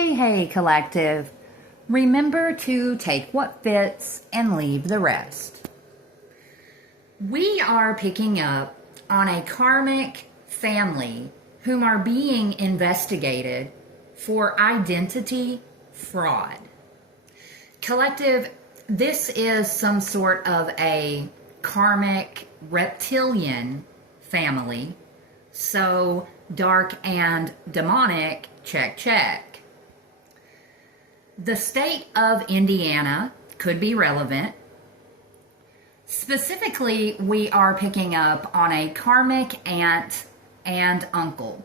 Hey, collective. Remember to take what fits and leave the rest. We are picking up on a karmic family whom are being investigated for identity fraud. Collective, this is some sort of a karmic reptilian family. So dark and demonic, check. The state of Indiana could be relevant. Specifically, we are picking up on a karmic aunt and uncle.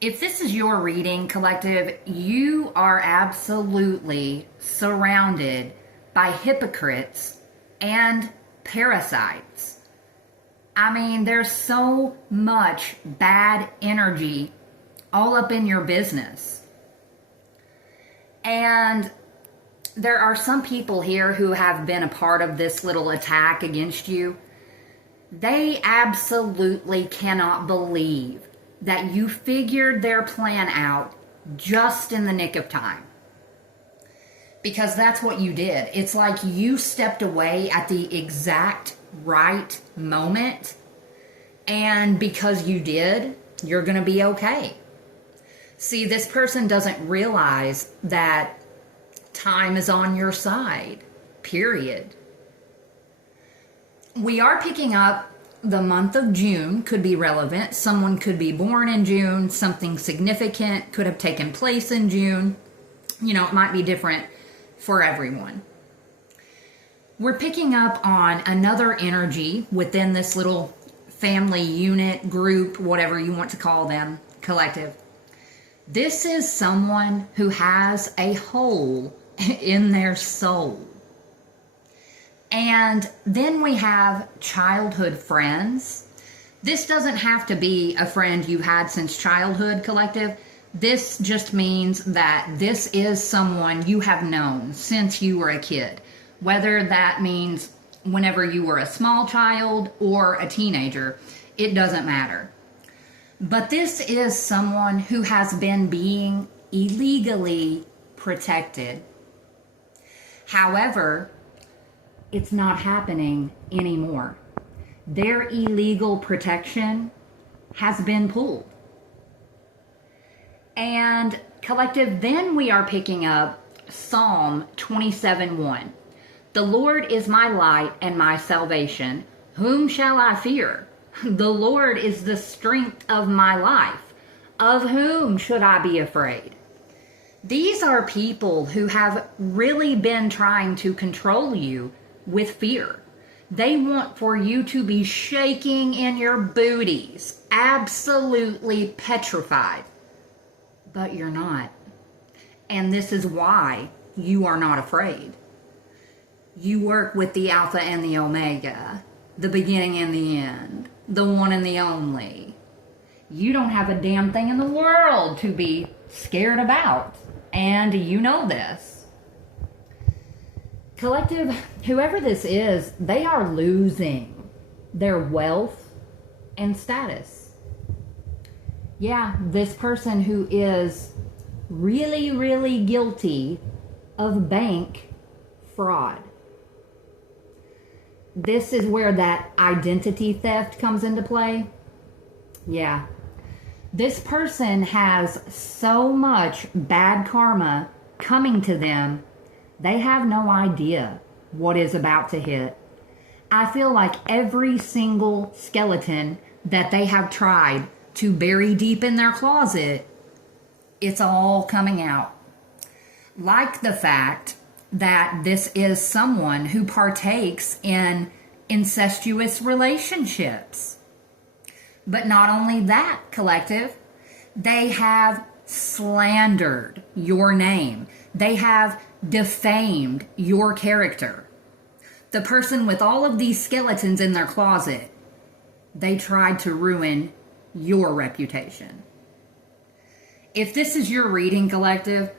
If this is your reading, collective, you are absolutely surrounded by hypocrites and parasites. I mean, there's so much bad energy all up in your business. And there are some people here who have been a part of this little attack against you. They absolutely cannot believe that you figured their plan out just in the nick of time. Because that's what you did. It's like you stepped away at the exact right moment. And because you did, you're going to be okay. See, this person doesn't realize that time is on your side, period. We are picking up the month of June, could be relevant. Someone could be born in June. Something significant could have taken place in June. You know, it might be different for everyone. We're picking up on another energy within this little family unit, group, whatever you want to call them, collective. This is someone who has a hole in their soul. And then we have childhood friends. This doesn't have to be a friend you had since childhood, collective. This just means that this is someone you have known since you were a kid. Whether that means whenever you were a small child or a teenager, it doesn't matter. But this is someone who has been being illegally protected. However, it's not happening anymore. Their illegal protection has been pulled. And collective, then we are picking up Psalm 27:1. The Lord is my light and my salvation. Whom shall I fear? The Lord is the strength of my life. Of whom should I be afraid? These are people who have really been trying to control you with fear. They want for you to be shaking in your booties, absolutely petrified. But you're not. And this is why you are not afraid. You work with the Alpha and the Omega, the beginning and the end, the one and the only. You don't have a damn thing in the world to be scared about. And you know this. Collective, whoever this is, they are losing their wealth and status. Yeah, this person who is really guilty of bank fraud. This is where that identity theft comes into play. Yeah. This person has so much bad karma coming to them, they have no idea what is about to hit. I feel like every single skeleton that they have tried to bury deep in their closet, it's all coming out. Like the fact that this is someone who partakes in incestuous relationships. But not only that, collective, they have slandered your name. They have defamed your character. The person with all of these skeletons in their closet, they tried to ruin your reputation. If this is your reading, collective,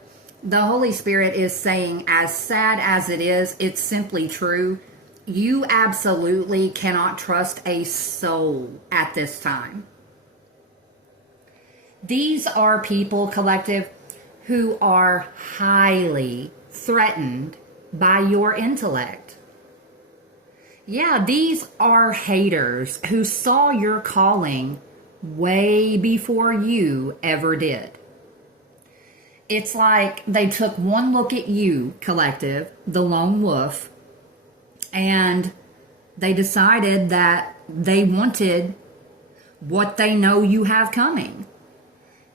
the Holy Spirit is saying, as sad as it is, it's simply true. You absolutely cannot trust a soul at this time. These are people, collective, who are highly threatened by your intellect. Yeah, these are haters who saw your calling way before you ever did. It's like they took one look at you, collective, the lone wolf, and they decided that they wanted what they know you have coming.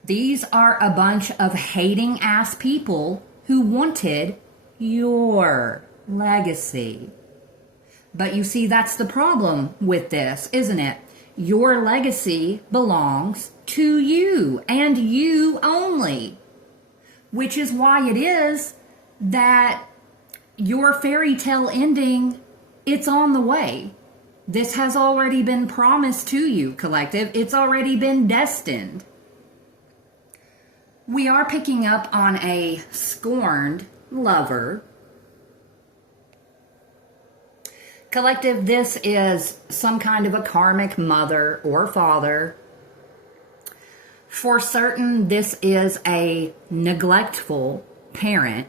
These are a bunch of hating ass people who wanted your legacy. But you see, that's the problem with this, isn't it? Your legacy belongs to you and you only. Which is why it is that your fairy tale ending, it's on the way. This has already been promised to you, collective. It's already been destined. We are picking up on a scorned lover. Collective, this is some kind of a karmic mother or father. For certain, this is a neglectful parent.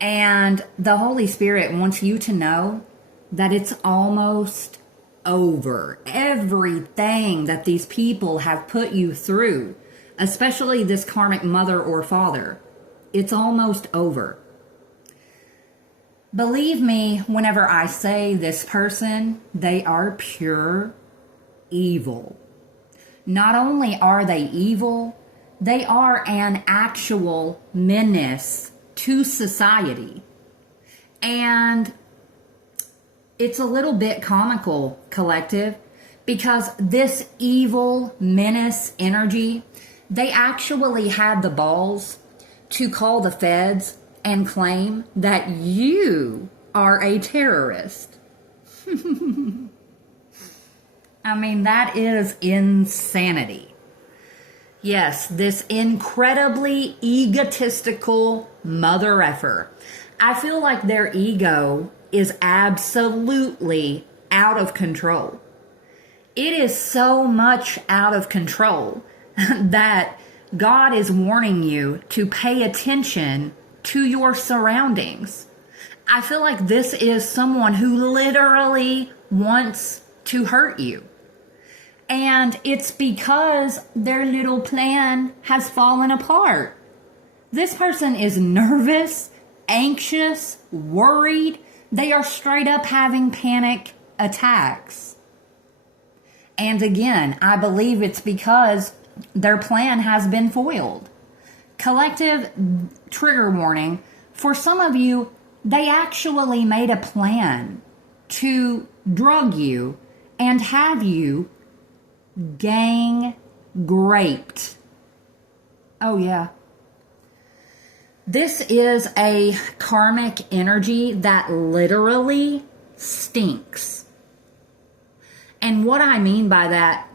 And the Holy Spirit wants you to know that it's almost over. Everything that these people have put you through, especially this karmic mother or father, it's almost over. Believe me, whenever I say this person, they are pure evil. Not only are they evil, they are an actual menace to society. And it's a little bit comical, collective, because this evil menace energy, they actually had the balls to call the feds and claim that you are a terrorist. I mean, that is insanity. Yes, this incredibly egotistical mother effer. I feel like their ego is absolutely out of control. It is so much out of control that God is warning you to pay attention to your surroundings. I feel like this is someone who literally wants to hurt you. And it's because their little plan has fallen apart. This person is nervous, anxious, worried. They are straight up having panic attacks. And again, I believe it's because their plan has been foiled. Collective trigger warning. For some of you, they actually made a plan to drug you and have you gang raped. Oh yeah. This is a karmic energy that literally stinks. And what I mean by that,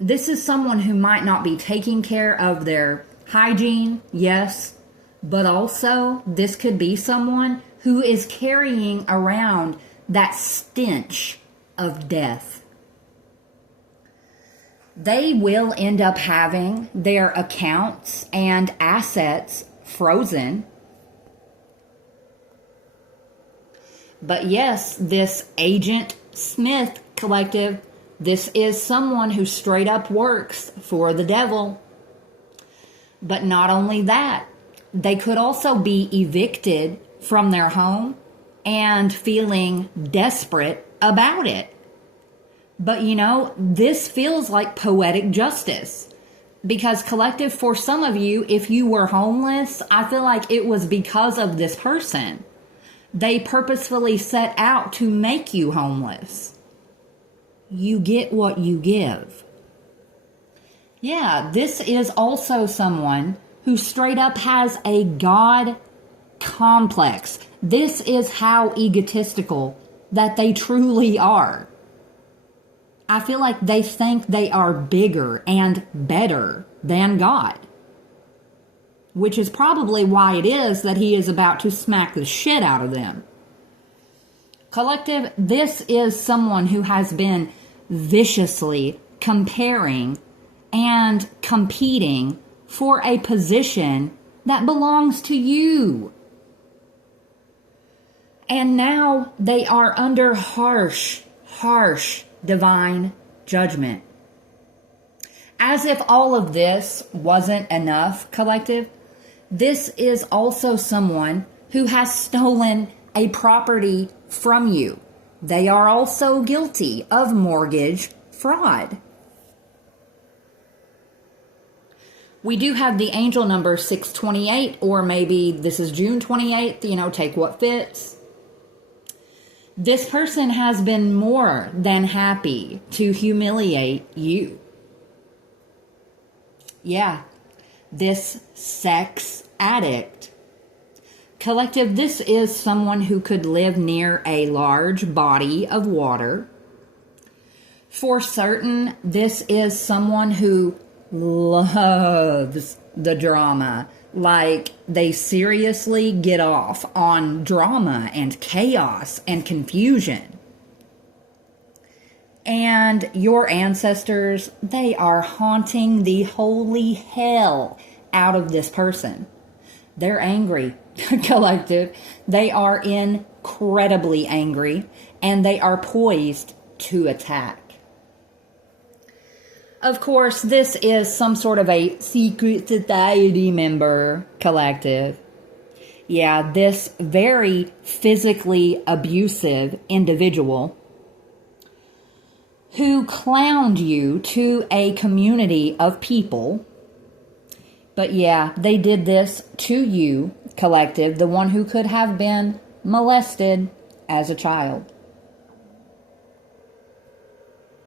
this is someone who might not be taking care of their hygiene, yes, but also this could be someone who is carrying around that stench of death. They will end up having their accounts and assets frozen. But yes, this Agent Smith collective, this is someone who straight up works for the devil. But not only that, they could also be evicted from their home and feeling desperate about it. But you know, this feels like poetic justice. Because collective, for some of you, if you were homeless, I feel like it was because of this person. They purposefully set out to make you homeless. You get what you give. Yeah, this is also someone who straight up has a God complex. This is how egotistical that they truly are. I feel like they think they are bigger and better than God. Which is probably why it is that he is about to smack the shit out of them. Collective, this is someone who has been viciously comparing and competing for a position that belongs to you. And now they are under harsh divine judgment. As if all of this wasn't enough, collective, this is also someone who has stolen a property from you. They are also guilty of mortgage fraud. We do have the angel number 628, or maybe this is June 28th, take what fits. This person has been more than happy to humiliate you. Yeah, this sex addict. Collective, this is someone who could live near a large body of water. For certain, this is someone who loves the drama. Like, they seriously get off on drama and chaos and confusion. And your ancestors, they are haunting the holy hell out of this person. They're angry, collective. They are incredibly angry, and they are poised to attack. Of course, this is some sort of a secret society member, collective. Yeah, this very physically abusive individual who clowned you to a community of people. But yeah, they did this to you, collective, the one who could have been molested as a child.